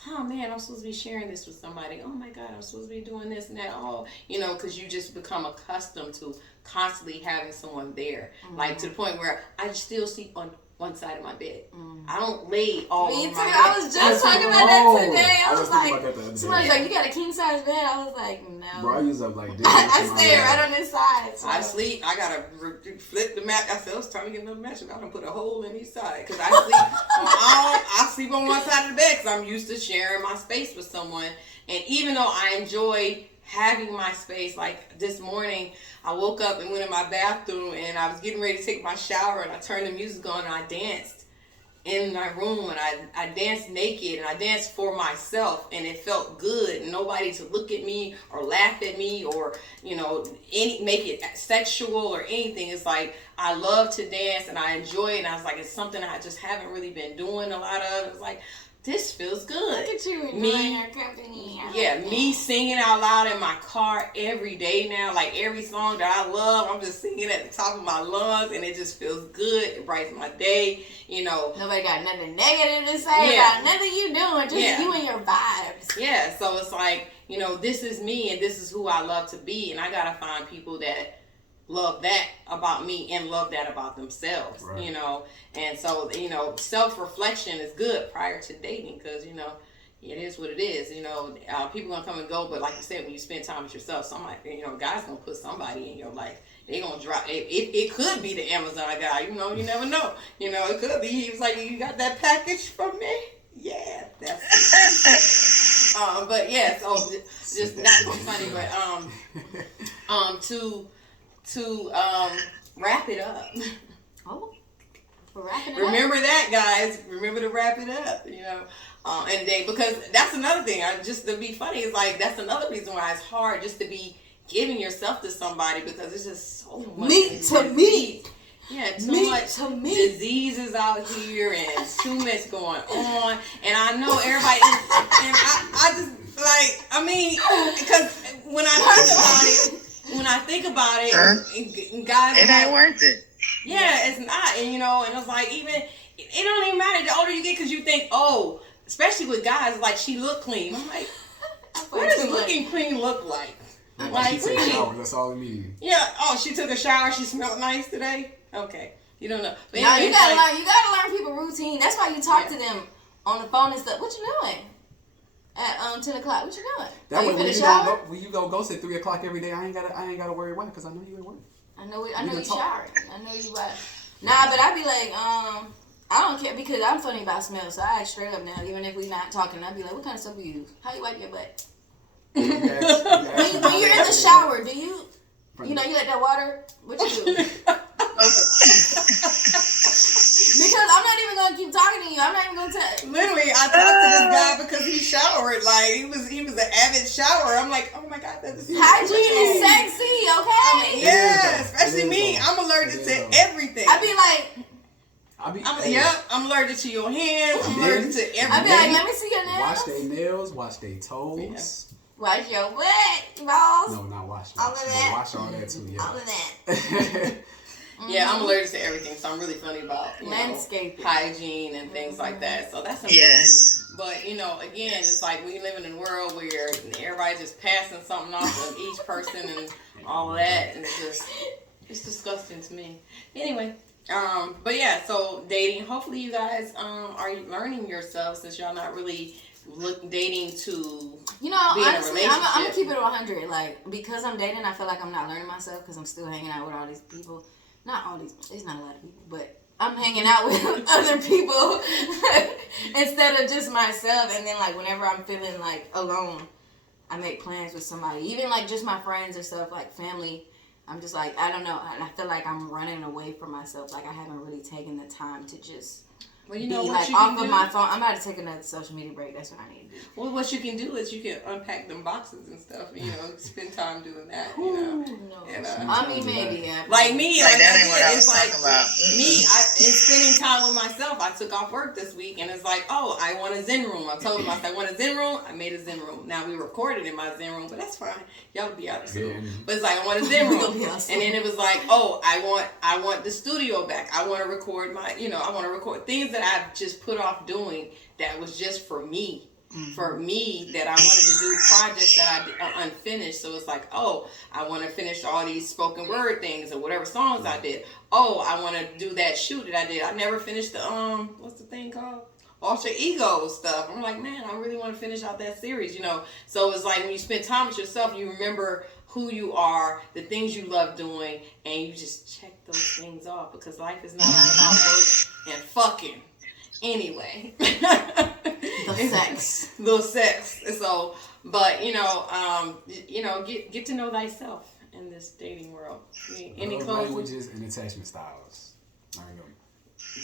oh man, I'm supposed to be sharing this with somebody. Oh my God, I'm supposed to be doing this and that. Oh, you know, because you just become accustomed to constantly having someone there. Like to the point where I still sleep on one side of my bed. I don't lay all over my bed. I was just talking about that today. I was thinking about like, that the other day. somebody's like, you got a king size bed? I was like, no. Bro, I use up like this. I stay right on this side. So. I sleep. I gotta flip the mat. I said I was trying to get another mattress. I done put a hole in each side because I sleep on one side of the bed because I'm used to sharing my space with someone. And even though I enjoy having my space, like this morning, I woke up and went in my bathroom and I was getting ready to take my shower and I turned the music on and I danced in my room and I danced naked and I danced for myself and it felt good. Nobody to look at me or laugh at me or, you know, make it sexual or anything. It's like I love to dance and I enjoy it and I was like, it's something I just haven't really been doing a lot of. It's like, this feels good. Look at you enjoying our company. Yeah, me singing out loud in my car every day now. Like every song that I love, I'm just singing at the top of my lungs, and it just feels good. It brightens my day. You know, nobody got nothing negative to say about nothing you doing. Just you and your vibes. Yeah, so it's like, you know, this is me, and this is who I love to be, and I gotta find people that love that about me and love that about themselves, right. You know. And so, you know, self-reflection is good prior to dating because, you know, it is what it is. You know, people gonna come and go, but like you said, when you spend time with yourself, somebody, you know, God's gonna put somebody in your life. they gonna drop. It could be the Amazon guy. You know, you never know. You know, it could be. He was like, "You got that package from me?" Yeah, that's. But yeah, so just not funny, but to wrap it up. Oh, we're wrapping it Remember up. that, guys. Remember to wrap it up. You know. And they, because that's another thing. Just to be funny, is like that's another reason why it's hard just to be giving yourself to somebody, because it's just so much Me to me. Yeah, too Me much to me. diseases out here and too much going on. And I know everybody, and I just like, I mean, because when I think about it, and guys, It ain't worth it. yeah, it's not. And you know, and it's like, even it don't even matter the older you get, because you think, oh, especially with guys, like, she look clean. I'm like, what does looking clean look like? Like, she took a shower, that's all it means. yeah. Oh, she took a shower. She smelled nice today. Okay, you don't know. But No, anyway, you gotta learn. You gotta learn people routine. That's why you talk to them on the phone and stuff. What you doing? At 10 o'clock. What you doing? That way, you finna shower? when you go at 3 o'clock every day, I ain't gotta worry about it, because I know you at work. I know you showering. I know you about. Nah, but I be like, I don't care, because I'm funny about smell. So I ask straight up now, even if we not talking, I be like, what kind of soap you use? How you wipe your butt? When you're in the shower, do you you let that water? What you do? Because I'm not even gonna keep talking to you. I'm not even gonna tell. literally, I talked to this guy because he showered. Like, he was an avid showerer. I'm like, oh my god, that's Hygiene is sexy, okay? Yeah, especially me. I'm allergic to everything. I be like, I'm allergic to your hands. I'm allergic to everything. I be like, let me see your nails. Wash their nails, wash their toes. Wash your butt, balls. No, not wash. All of that. Wash all that too, yeah. All of that. Yeah, I'm allergic to everything, so I'm really funny about landscaping, hygiene, and things like that. So that's important. Yes. But again, it's like we live in a world where everybody's just passing something off of each person and all of that, and it's disgusting to me. Anyway, but yeah, so dating. Hopefully, you guys are learning yourself, since y'all not really dating to. Honestly, I'm gonna keep it 100. Like, because I'm dating, I feel like I'm not learning myself, because I'm still hanging out with all these people. Not all these. It's not a lot of people, but I'm hanging out with other people instead of just myself. And then, like, whenever I'm feeling like alone, I make plans with somebody. Even like just my friends or stuff, like family. I'm just like, I don't know, and I feel like I'm running away from myself. Like, I haven't really taken the time to just. Well, you know be what like you off can of do? my phone. I'm about to take another social media break. That's what I need to do. Well, what you can do is you can unpack them boxes and stuff. Spend time doing that. No. And, I mean, maybe. Yeah. like me, Like, that I ain't what I said, was it's like talking about. me. In spending time with myself, I took off work this week, and it's like, oh, I want a Zen room. I told myself I want a Zen room. I made a Zen room. Now we recorded in my Zen room, but that's fine. Y'all be out of school. Yeah. But it's like, I want a Zen room, and then it was like, oh, I want the studio back. I want to record I want to record things that I've just put off doing that was just for me. For me, that I wanted to do projects that I unfinished. So it's like, oh, I want to finish all these spoken word things or whatever songs I did. Oh, I want to do that shoot that I did. I never finished the what's the thing called? Alter Ego stuff. I'm like, man, I really want to finish out that series, So it's like when you spend time with yourself, you remember who you are, the things you love doing, and you just check those things off, because life is not all about work and fucking. Anyway. The sex. So, but get to know thyself in this dating world. Any clothes? Languages and attachment styles. I know.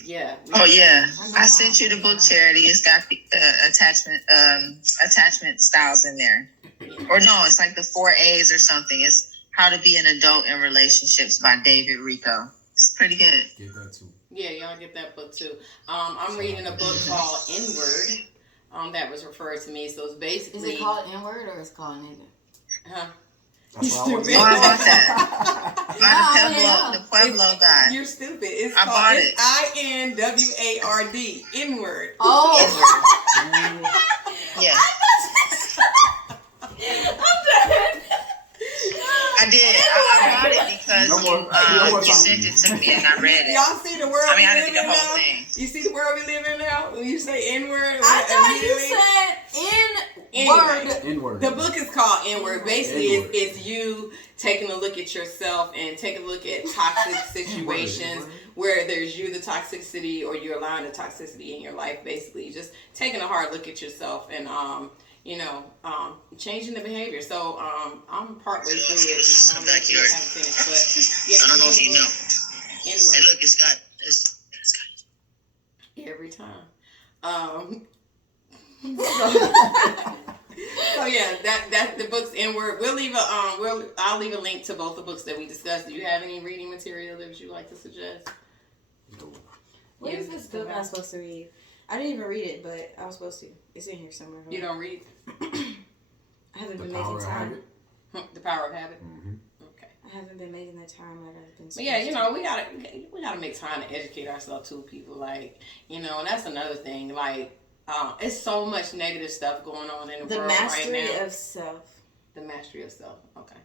Yeah. Oh yeah, I sent you the book, Charity. It's got the attachment styles in there. Or no, it's like the 4 A's or something. It's How to Be an Adult in Relationships by David Rico. It's pretty good. Get that too. Yeah, y'all get that book too. I'm reading a book called N-Word. That was referred to me. So it's basically. Is it called N-Word or is it called nigga? Huh? That's what I want to Oh, I bought that. By the Pueblo guy. You're stupid. It's I bought it. INWARD. N-Word. Oh. Yeah. I did. I bought it because you sent it to me and I read it. Y'all see the world I mean, I we didn't live get in the whole now? thing. You see the world we live in now? When you say N-word, I thought you said Anyway, N-word. the book is called N-word. Basically, N-word. it's you taking a look at yourself and take a look at toxic situations where there's you, the toxicity, or you're allowing the toxicity in your life. Basically, just taking a hard look at yourself and changing the behavior. So I'm partway through it. And I haven't finished, but yeah, I don't know if you know. N-word. Hey, look, it's got Every time. So yeah, that the book's N-word. I'll leave a link to both the books that we discussed. Do you have any reading material that you like to suggest? What is this book I'm supposed to read? I didn't even read it, but I was supposed to. It's in here somewhere. You don't read? I haven't been making time. The Power of Habit. Mm-hmm. Okay. I haven't been making the time that I've been. But yeah, we gotta make time to educate ourselves too, people. Like, and that's another thing. Like, it's so much negative stuff going on in the world right now. The mastery of self. The mastery of self. Okay.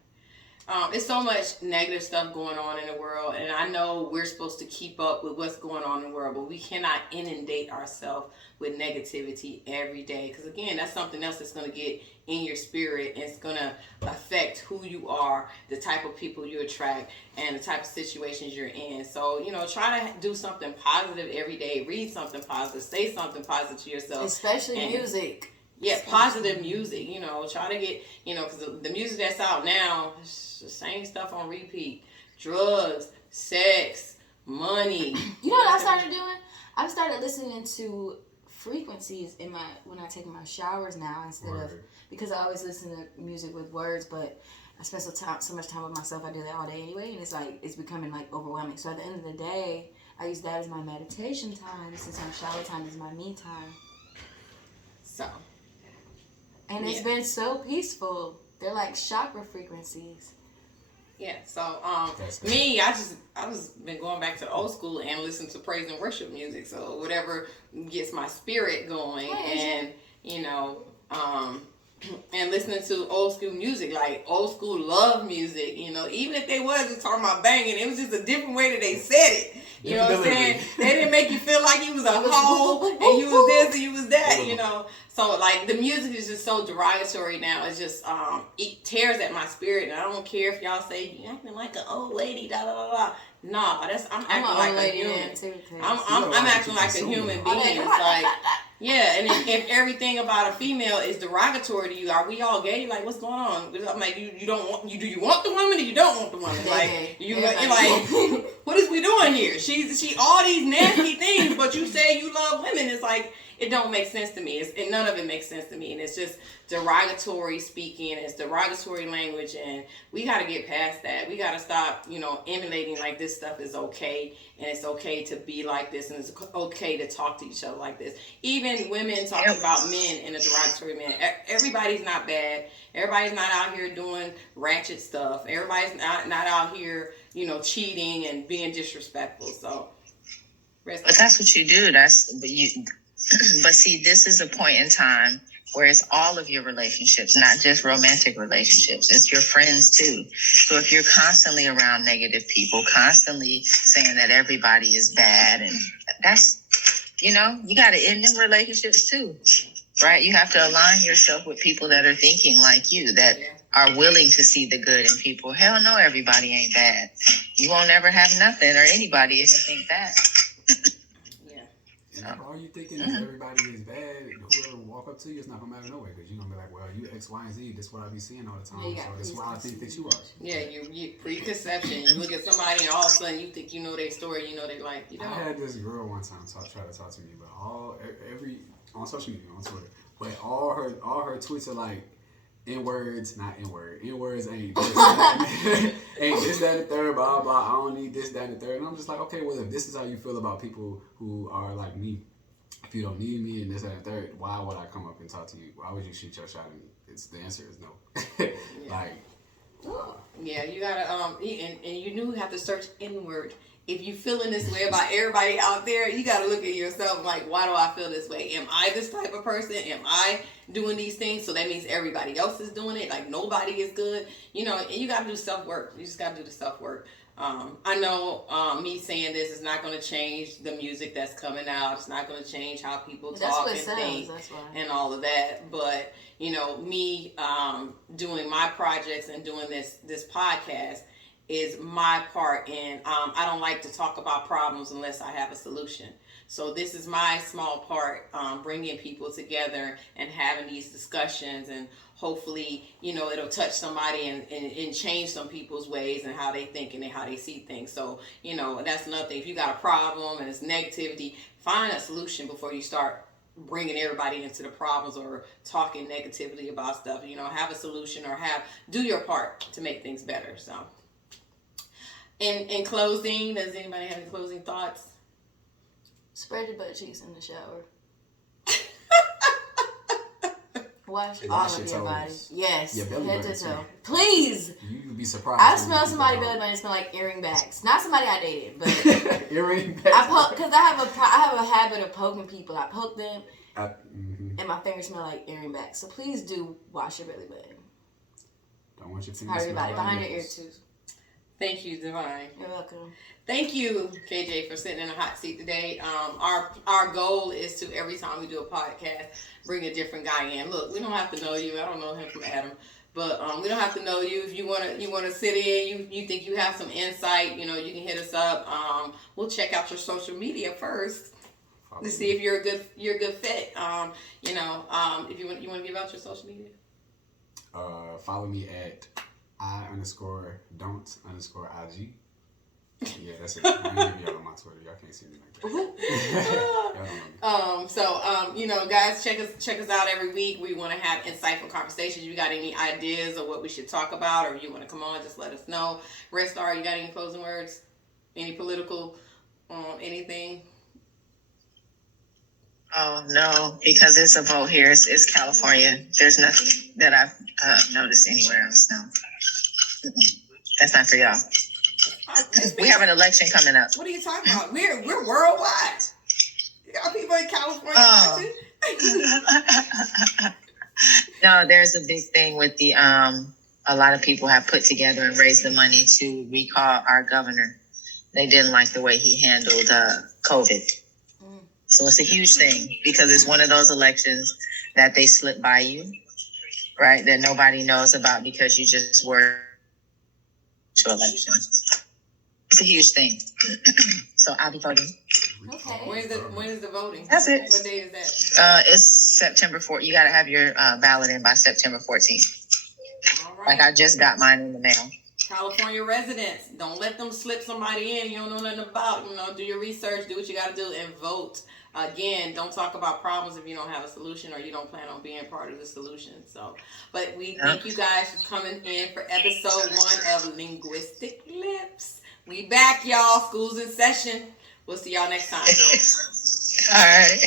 It's so much negative stuff going on in the world, and I know we're supposed to keep up with what's going on in the world, but we cannot inundate ourselves with negativity every day, because again, that's something else that's going to get in your spirit, and it's going to affect who you are, the type of people you attract, and the type of situations you're in. So, try to do something positive every day. Read something positive. Say something positive to yourself. Especially music. Yeah, positive music, try to get, because the music that's out now, it's the same stuff on repeat. Drugs, sex, money. You know what I started doing? I've started listening to frequencies when I take my showers now instead of, because I always listen to music with words, but I spend so much time with myself, I do that all day anyway, and it's becoming like overwhelming. So at the end of the day, I use that as my meditation time, since my shower time is my me time. So. And it's been so peaceful. They're like chakra frequencies. Yeah, so me, I was been going back to old school and listening to praise and worship music. So whatever gets my spirit going, and and listening to old school music, like old school love music. Even if they wasn't talking about banging, it was just a different way that they said it. You know what I'm saying? They didn't make you feel like you was a hoe and you was this and you was that. So like the music is just so derogatory now. It's just it tears at my spirit, and I don't care if y'all say you acting like an old lady, da da da da. No, I'm acting like a human. I'm acting like a human being. It's like, yeah, and if everything about a female is derogatory to you, are we all gay? Like, what's going on? I'm like, you don't want, do you want the woman or you don't want the woman? Like, you're like, what is we doing here? She all these nasty things, but you say you love women. It's like, it don't make sense to me. And none of it makes sense to me. And it's just derogatory speaking. It's derogatory language. And we got to get past that. We got to stop, emulating like this stuff is okay. And it's okay to be like this. And it's okay to talk to each other like this. Even women talking about men in a derogatory manner. Everybody's not bad. Everybody's not out here doing ratchet stuff. Everybody's not out here, cheating and being disrespectful. So, but that's what you do. But see, this is a point in time where it's all of your relationships, not just romantic relationships. It's your friends too. So if you're constantly around negative people, constantly saying that everybody is bad, and that's, you got to end them relationships too, right? You have to align yourself with people that are thinking like you, that are willing to see the good in people. Hell no, everybody ain't bad. You won't ever have nothing or anybody if you think that. And all you thinking is everybody is bad, whoever walk up to you, it's not gonna matter no way, because you're gonna be like, well, you X, Y, and Z, this is what I be seeing all the time, so that's why I think that you are. Yeah, you preconception. You look at somebody and all of a sudden you think you know their story, they like, I had this girl one time try to talk to me about every on social media, on Twitter, but all her tweets are like, N-words, not N-word. N-words ain't this, ain't this, that, and the third, blah, blah. I don't need this, that, and the third. And I'm just like, okay, well, if this is how you feel about people who are like me, if you don't need me and this, that, and the third, why would I come up and talk to you? Why would you shoot your shot at me? The answer is no. Yeah, you gotta, and you have to search inward. If you feeling this way about everybody out there, you got to look at yourself like, why do I feel this way? Am I this type of person? Am I doing these things? So that means everybody else is doing it. Like, nobody is good. And you got to do self-work. You just got to do the self-work. I know me saying this is not going to change the music that's coming out. It's not going to change how people talk and think and all of that. But, you know, me doing my projects and doing this podcast is my part in, I don't like to talk about problems unless I have a solution. So this is my small part, bringing people together and having these discussions, and hopefully, you know, it'll touch somebody and change some people's ways and how they think and how they see things. So, you know, that's another thing. If you got a problem and it's negativity, find a solution before you start bringing everybody into the problems or talking negatively about stuff. You know, have a solution or do your part to make things better. So, in closing, does anybody have any closing thoughts? Spread your butt cheeks in the shower. Wash all of your body. Yes, head to toe. Please. You'd be surprised. I smell somebody's belly button. It smell like earring backs. Not somebody I dated, but earring backs. Because I have a habit of poking people. I poke them, and my fingers smell like earring backs. So please do wash your belly button. Don't want your fingers. Everybody behind your ear too. Thank you, Divine. You're welcome. Thank you, KJ, for sitting in a hot seat today. Our goal is to, every time we do a podcast, bring a different guy in. Look, we don't have to know you. I don't know him from Adam, but we don't have to know you. If you wanna sit in, you think you have some insight, you know, you can hit us up. We'll check out your social media first to see if you're a good fit. You know, if you want to give out your social media. Follow me at I_don't_IG. Yeah, that's it. I'm gonna give y'all on my Twitter. Y'all can't see me like that. Y'all don't know me. You know, guys, check us out every week. We want to have insightful conversations. If you got any ideas of what we should talk about, or you want to come on, just let us know. Red Star, you got any closing words? Any political, anything? Oh, no, because it's a vote here. It's California. There's nothing that I've noticed anywhere else. No. That's not for y'all. We have an election coming up. What are you talking about? We're worldwide. You got people in California watching. No, there's a big thing with the a lot of people have put together and raised the money to recall our governor. They didn't like the way he handled COVID. So it's a huge thing because it's one of those elections that they slip by you, right? That nobody knows about because you just were to elections. It's a huge thing. So I'll be voting. Okay. When is the voting? That's it. What day is that? It's September 4th. You got to have your ballot in by September 14th. All right. Like I just got mine in the mail. California residents, don't let them slip somebody in you don't know nothing about. You know, do your research, do what you got to do, and vote. Again, don't talk about problems if you don't have a solution or you don't plan on being part of the solution. So, but we thank you guys for coming in for episode 1 of Linguistic Lips. We back, y'all. School's in session. We'll see y'all next time. All right.